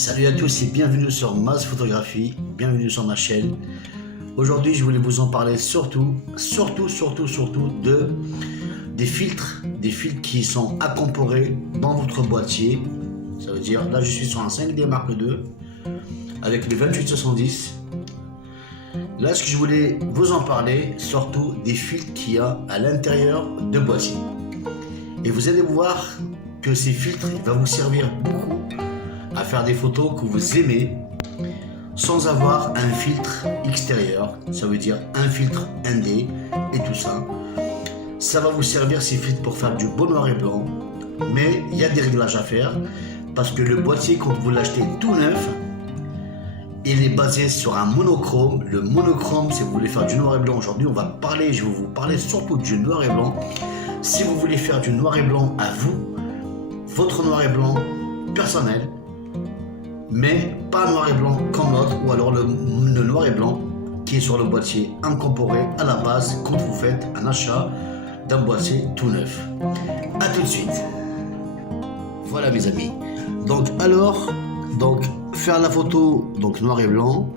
Salut à tous et bienvenue sur Maz Photographie, bienvenue sur ma chaîne. Aujourd'hui je voulais vous en parler surtout des filtres qui sont incorporés dans votre boîtier. Ça veut dire, là je suis sur un 5D Mark II avec le 2870. Là ce que je voulais vous en parler, surtout des filtres qu'il y a à l'intérieur de boîtier. Et vous allez voir que ces filtres vont vous servir beaucoup à faire des photos que vous aimez sans avoir un filtre extérieur, ça veut dire un filtre ND et tout ça. Ça va vous servir ces filtres pour faire du beau noir et blanc, mais il y a des réglages à faire parce que le boîtier, quand vous l'achetez tout neuf, il est basé sur un monochrome. Le monochrome, si vous voulez faire du noir et blanc aujourd'hui, je vais vous parler surtout du noir et blanc. Si vous voulez faire du noir et blanc à vous, votre noir et blanc personnel, mais pas noir et blanc comme l'autre, ou alors le noir et blanc qui est sur le boîtier incorporé à la base quand vous faites un achat d'un boîtier tout neuf. A tout de suite. Voilà mes amis. Donc faire la photo noir et blanc,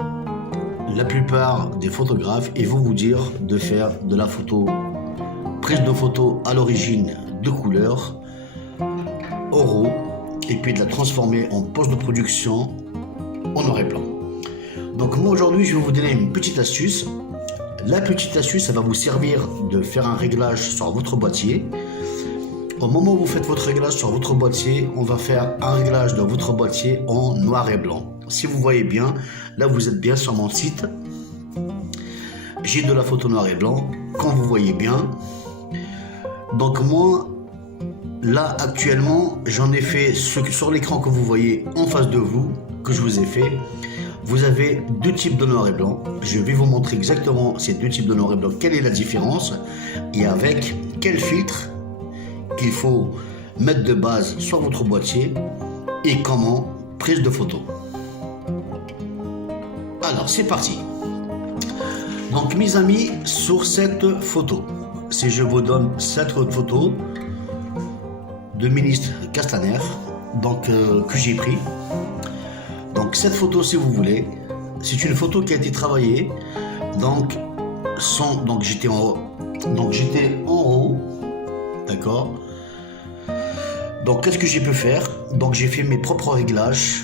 la plupart des photographes ils vont vous dire de faire de la photo, prise de photo à l'origine de couleur, RAW, et puis de la transformer en post-production en noir et blanc. Donc moi aujourd'hui je vais vous donner une petite astuce. La petite astuce, ça va vous servir de faire un réglage sur votre boîtier. Au moment où vous faites votre réglage sur votre boîtier, on va faire un réglage de votre boîtier en noir et blanc. Si vous voyez bien, là vous êtes bien sur mon site. J'ai de la photo noir et blanc, comme vous voyez bien. Donc moi, là actuellement, j'en ai fait sur l'écran que vous voyez en face de vous, que je vous ai fait. Vous avez deux types de noir et blanc. Je vais vous montrer exactement ces deux types de noir et blanc, quelle est la différence et avec quel filtre qu'il faut mettre de base sur votre boîtier et comment prise de photo. Alors c'est parti. Donc mes amis, sur cette photo, si je vous donne cette photo de ministre Castaner, que j'ai pris. Donc cette photo, si vous voulez, c'est une photo qui a été travaillée. Donc j'étais en haut, d'accord. Donc qu'est-ce que j'ai pu faire? Donc j'ai fait mes propres réglages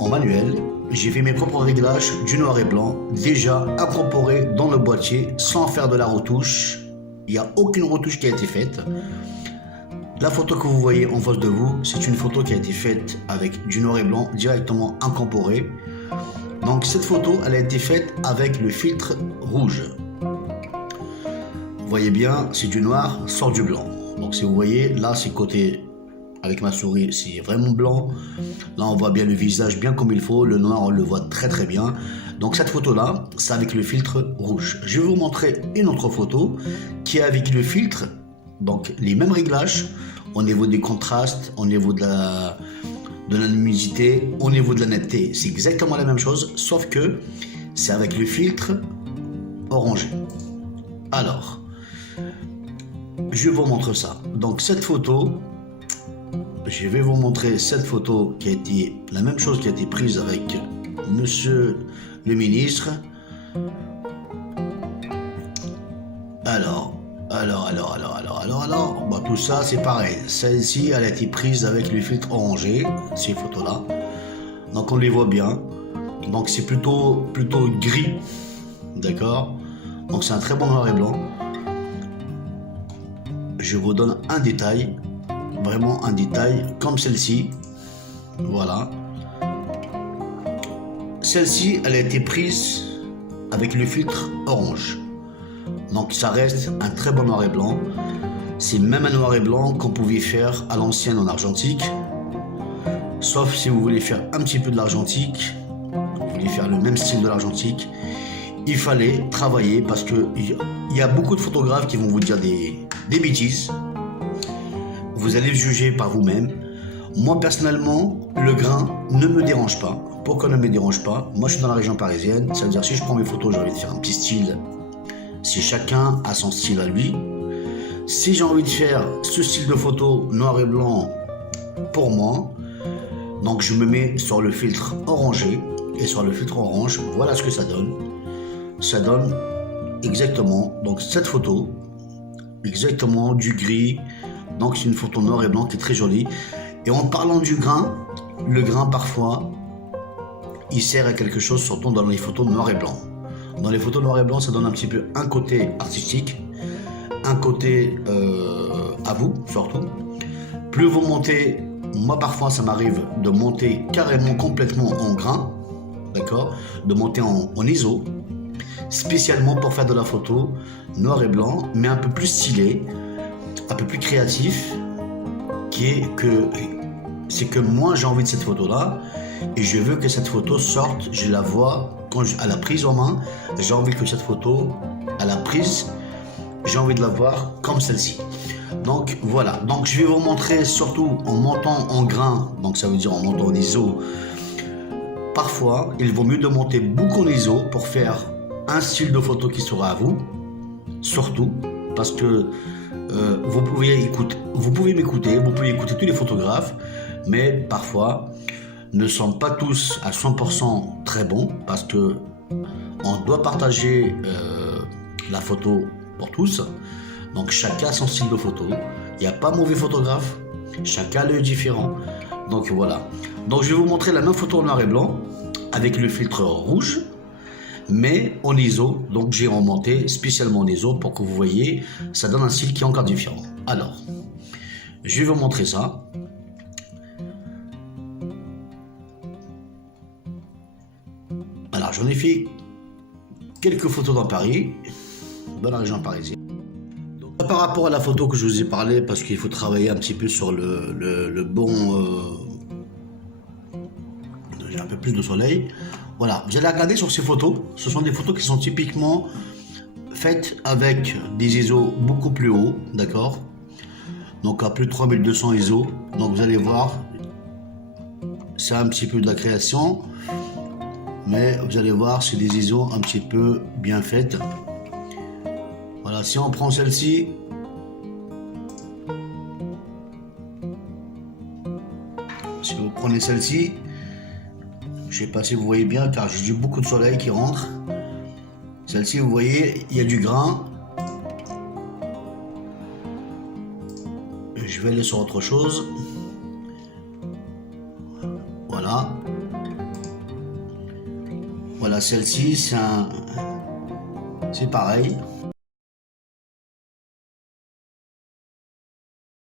en manuel. J'ai fait mes propres réglages du noir et blanc, déjà incorporé dans le boîtier, sans faire de la retouche. Il n'y a aucune retouche qui a été faite. La photo que vous voyez en face de vous, c'est une photo qui a été faite avec du noir et blanc directement incorporé. Donc cette photo, elle a été faite avec le filtre rouge. Vous voyez bien, c'est du noir sur du blanc. Donc si vous voyez, là c'est côté, avec ma souris, c'est vraiment blanc. Là on voit bien le visage bien comme il faut, le noir on le voit très très bien. Donc cette photo là, c'est avec le filtre rouge. Je vais vous montrer une autre photo qui est avec le filtre. Donc les mêmes réglages au niveau des contrastes, au niveau de la luminosité, au niveau de la netteté. C'est exactement la même chose, sauf que c'est avec le filtre orangé. Alors, je vous montre ça. Donc cette photo, je vais vous montrer cette photo qui a été la même chose qui a été prise avec monsieur le ministre. Alors, bon, tout ça c'est pareil. Celle-ci, elle a été prise avec le filtre orangé, ces photos-là. Donc on les voit bien. Donc c'est plutôt gris, d'accord. Donc c'est un très bon noir et blanc. Je vous donne un détail, vraiment un détail, comme celle-ci. Voilà. Celle-ci, elle a été prise avec le filtre orange. Donc ça reste un très bon noir et blanc. C'est même un noir et blanc qu'on pouvait faire à l'ancienne en argentique. Sauf si vous voulez faire un petit peu de l'argentique, vous voulez faire le même style de l'argentique, il fallait travailler parce que il y a beaucoup de photographes qui vont vous dire des bêtises. Vous allez juger par vous-même. Moi personnellement, le grain ne me dérange pas. Pourquoi ne me dérange pas? Moi je suis dans la région parisienne, ça veut dire si je prends mes photos, j'ai envie de faire un petit style. Si chacun a son style à lui, si j'ai envie de faire ce style de photo noir et blanc pour moi, Donc je me mets sur le filtre orangé, et sur le filtre orange, voilà ce que ça donne. Ça donne exactement donc cette photo, exactement du gris. Donc c'est une photo noir et blanc qui est très jolie. Et en parlant du grain, le grain parfois il sert à quelque chose, surtout dans les photos noir et blanc. Dans les photos noir et blanc, ça donne un petit peu un côté artistique, un côté à vous surtout. Plus vous montez, moi parfois ça m'arrive de monter carrément complètement en grain, d'accord, de monter en ISO, spécialement pour faire de la photo noir et blanc, mais un peu plus stylé, un peu plus créatif, c'est que moi j'ai envie de cette photo là et je veux que cette photo sorte, je la vois à la prise en main, j'ai envie que cette photo à la prise, j'ai envie de la voir comme celle-ci. Donc voilà, donc je vais vous montrer surtout en montant en grain, donc ça veut dire en montant en ISO. Parfois il vaut mieux de monter beaucoup en ISO pour faire un style de photo qui sera à vous, surtout parce que vous pouvez m'écouter, vous pouvez écouter tous les photographes, mais parfois ne sont pas tous à 100% très bons parce que on doit partager la photo pour tous. Donc chacun a son style de photo. Il n'y a pas mauvais photographe, chacun a l'œil différent. Donc voilà. Donc je vais vous montrer la même photo en noir et blanc avec le filtre rouge, mais en ISO. Donc j'ai remonté spécialement en ISO pour que vous voyez, ça donne un style qui est encore différent. Alors, je vais vous montrer ça. Alors j'en ai fait quelques photos dans Paris, dans la région parisienne. Donc, par rapport à la photo que je vous ai parlé, parce qu'il faut travailler un petit peu sur le bon... j'ai un peu plus de soleil. Voilà, vous allez regarder sur ces photos. Ce sont des photos qui sont typiquement faites avec des ISO beaucoup plus hauts, d'accord? Donc à plus de 3200 ISO. Donc vous allez voir, c'est un petit peu de la création, mais vous allez voir, c'est des ISO un petit peu bien faites. Voilà, si on prend celle-ci, si vous prenez celle-ci, je sais pas si vous voyez bien car j'ai beaucoup de soleil qui rentre. Celle-ci, vous voyez, il y a du grain. Je vais aller sur autre chose. Voilà. Voilà, celle-ci, c'est pareil.